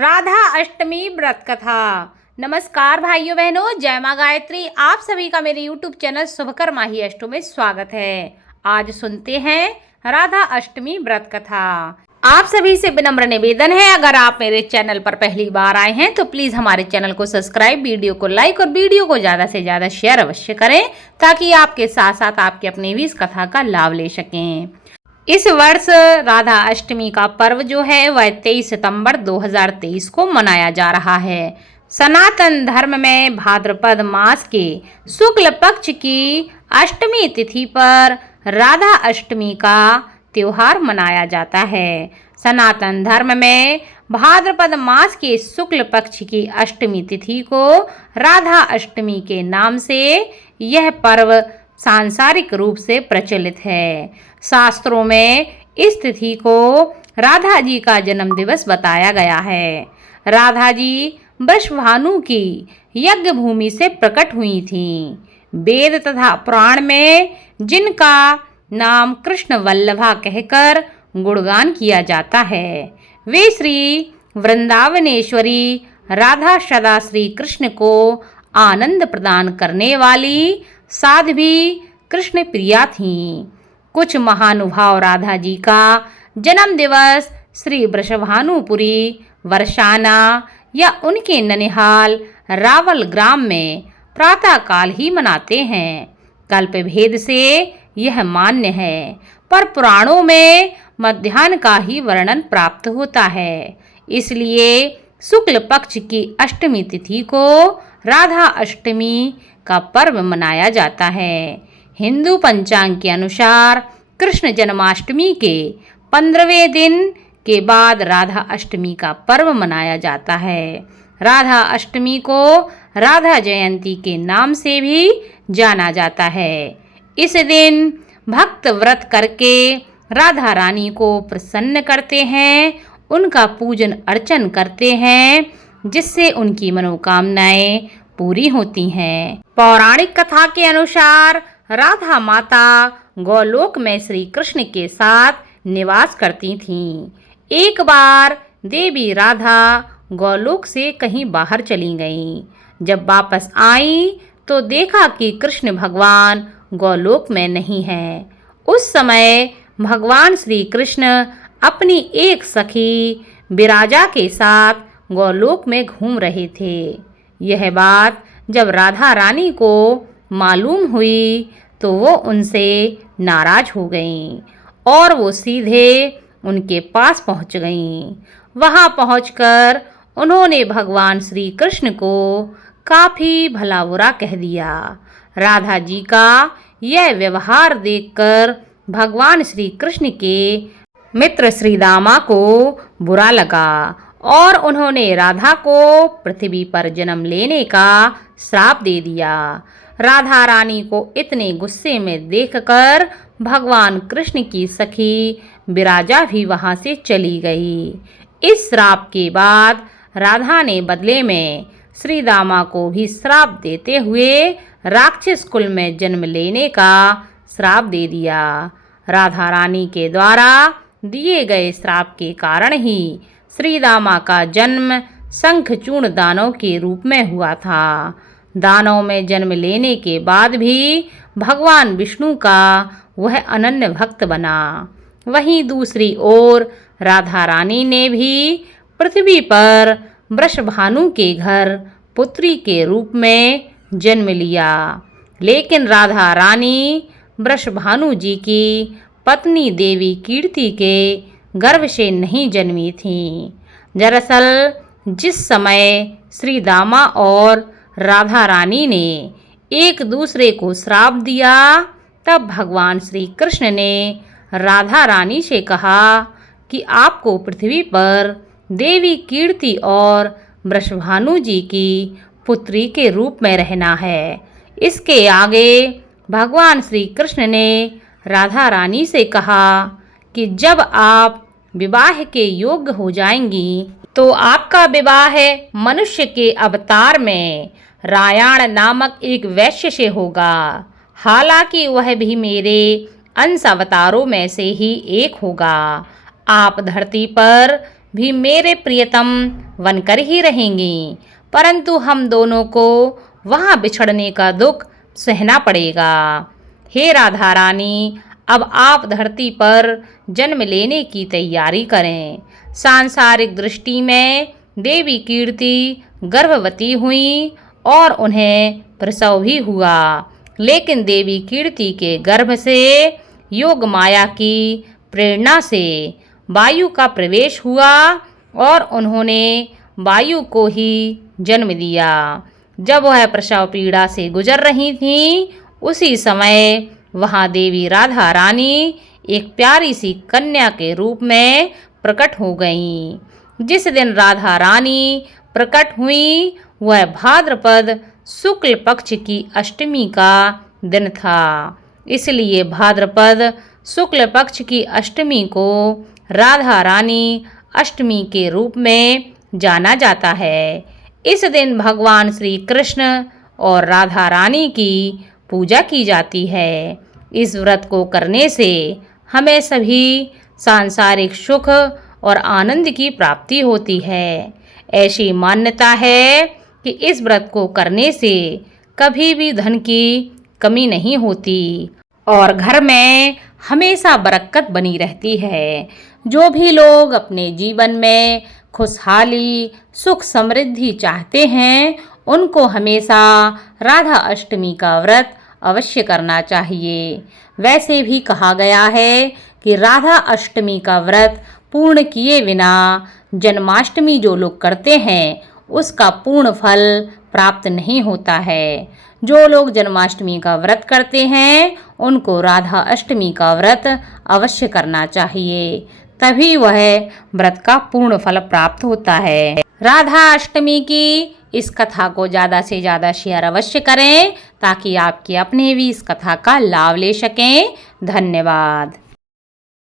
राधा अष्टमी व्रत कथा। नमस्कार भाइयों बहनों, जय माँ गायत्री। आप सभी का मेरे YouTube चैनल शुभकर माही अष्टो में स्वागत है। आज सुनते हैं राधा अष्टमी व्रत कथा। आप सभी से विनम्र निवेदन है, अगर आप मेरे चैनल पर पहली बार आए हैं तो प्लीज हमारे चैनल को सब्सक्राइब, वीडियो को लाइक और वीडियो को ज्यादा से ज्यादा शेयर अवश्य करें, ताकि आपके साथ साथ आपके अपने भी इस कथा का लाभ ले सकें। इस वर्ष राधा अष्टमी का पर्व जो है वह 23 सितंबर 2023 को मनाया जा रहा है। सनातन धर्म में भाद्रपद मास के शुक्ल पक्ष की अष्टमी तिथि पर राधा अष्टमी का त्योहार मनाया जाता है। सनातन धर्म में भाद्रपद मास के शुक्ल पक्ष की अष्टमी तिथि को राधा अष्टमी के नाम से यह पर्व सांसारिक रूप से प्रचलित है। शास्त्रों में इस तिथि को राधा जी का जन्म दिवस बताया गया है। राधा जी वृषभानु की यज्ञ भूमि से प्रकट हुई थीं। वेद तथा पुराण में जिनका नाम कृष्ण वल्लभा कहकर गुणगान किया जाता है, वे श्री वृंदावनेश्वरी राधा सदा श्री कृष्ण को आनंद प्रदान करने वाली साध्वी कृष्ण प्रिया थीं। कुछ महानुभाव राधा जी का जन्म दिवस श्री वृषभानुपुरी, वर्षाना या उनके ननिहाल रावल ग्राम में प्रातः काल ही मनाते हैं। कल्प भेद से यह मान्य है, पर पुराणों में मध्याह्न का ही वर्णन प्राप्त होता है। इसलिए शुक्ल पक्ष की अष्टमी तिथि को राधा अष्टमी का पर्व मनाया जाता है। हिंदू पंचांग के अनुसार कृष्ण जन्माष्टमी के 15वें दिन के बाद राधा अष्टमी का पर्व मनाया जाता है। राधा अष्टमी को राधा जयंती के नाम से भी जाना जाता है। इस दिन भक्त व्रत करके राधा रानी को प्रसन्न करते हैं, उनका पूजन अर्चन करते हैं, जिससे उनकी मनोकामनाएं पूरी होती हैं। पौराणिक कथा के अनुसार राधा माता गोलोक में श्री कृष्ण के साथ निवास करती थीं। एक बार देवी राधा गोलोक से कहीं बाहर चली गईं। जब वापस आईं तो देखा कि कृष्ण भगवान गोलोक में नहीं हैं। उस समय भगवान श्री कृष्ण अपनी एक सखी विराजा के साथ गोलोक में घूम रहे थे। यह बात जब राधा रानी को मालूम हुई तो वो उनसे नाराज हो गईं और वो सीधे उनके पास पहुंच गईं। वहां पहुंचकर उन्होंने भगवान श्री कृष्ण को काफ़ी भला बुरा कह दिया। राधा जी का यह व्यवहार देखकर भगवान श्री कृष्ण के मित्र श्री दामा को बुरा लगा और उन्होंने राधा को पृथ्वी पर जन्म लेने का श्राप दे दिया। राधा रानी को इतने गुस्से में देखकर भगवान कृष्ण की सखी विराजा भी वहां से चली गई। इस श्राप के बाद राधा ने बदले में श्री दामा को भी श्राप देते हुए राक्षस कुल में जन्म लेने का श्राप दे दिया। राधा रानी के द्वारा दिए गए श्राप के कारण ही श्री दामा का जन्म शंखचूर्ण दानव के रूप में हुआ था। दानव में जन्म लेने के बाद भी भगवान विष्णु का वह अनन्य भक्त बना। वहीं दूसरी ओर राधा रानी ने भी पृथ्वी पर वृषभानु के घर पुत्री के रूप में जन्म लिया। लेकिन राधा रानी वृषभानु जी की पत्नी देवी कीर्ति के गर्भ से नहीं जन्मी थी। दरअसल जिस समय श्री दामा और राधा रानी ने एक दूसरे को श्राप दिया, तब भगवान श्री कृष्ण ने राधा रानी से कहा कि आपको पृथ्वी पर देवी कीर्ति और वृषभानु जी की पुत्री के रूप में रहना है। इसके आगे भगवान श्री कृष्ण ने राधा रानी से कहा कि जब आप विवाह के योग्य हो जाएंगी तो आपका विवाह मनुष्य के अवतार में रायाण नामक एक वैश्य से होगा। हालांकि वह भी मेरे अंश अवतारों में से ही एक होगा। आप धरती पर भी मेरे प्रियतम बनकर ही रहेंगी, परंतु हम दोनों को वहाँ बिछड़ने का दुख सहना पड़ेगा। हे राधा रानी, अब आप धरती पर जन्म लेने की तैयारी करें। सांसारिक दृष्टि में देवी कीर्ति गर्भवती हुई और उन्हें प्रसव भी हुआ, लेकिन देवी कीर्ति के गर्भ से योग माया की प्रेरणा से वायु का प्रवेश हुआ और उन्होंने वायु को ही जन्म दिया। जब वह प्रसव पीड़ा से गुजर रही थीं, उसी समय वहाँ देवी राधा रानी एक प्यारी सी कन्या के रूप में प्रकट हो गईं। जिस दिन राधा रानी प्रकट हुई वह भाद्रपद शुक्ल पक्ष की अष्टमी का दिन था। इसलिए भाद्रपद शुक्ल पक्ष की अष्टमी को राधा रानी अष्टमी के रूप में जाना जाता है। इस दिन भगवान श्री कृष्ण और राधा रानी की पूजा की जाती है। इस व्रत को करने से हमें सभी सांसारिक सुख और आनंद की प्राप्ति होती है। ऐसी मान्यता है कि इस व्रत को करने से कभी भी धन की कमी नहीं होती और घर में हमेशा बरकत बनी रहती है। जो भी लोग अपने जीवन में खुशहाली सुख समृद्धि चाहते हैं, उनको हमेशा राधा अष्टमी का व्रत अवश्य करना चाहिए। वैसे भी कहा गया है कि राधा अष्टमी का व्रत पूर्ण किए बिना जन्माष्टमी जो लोग करते हैं उसका पूर्ण फल प्राप्त नहीं होता है। जो लोग जन्माष्टमी का व्रत करते हैं उनको राधा अष्टमी का व्रत अवश्य करना चाहिए, तभी वह व्रत का पूर्ण फल प्राप्त होता है। राधा अष्टमी की इस कथा को ज़्यादा से ज़्यादा शेयर अवश्य करें ताकि आपके अपने भी इस कथा का लाभ ले सकें। धन्यवाद।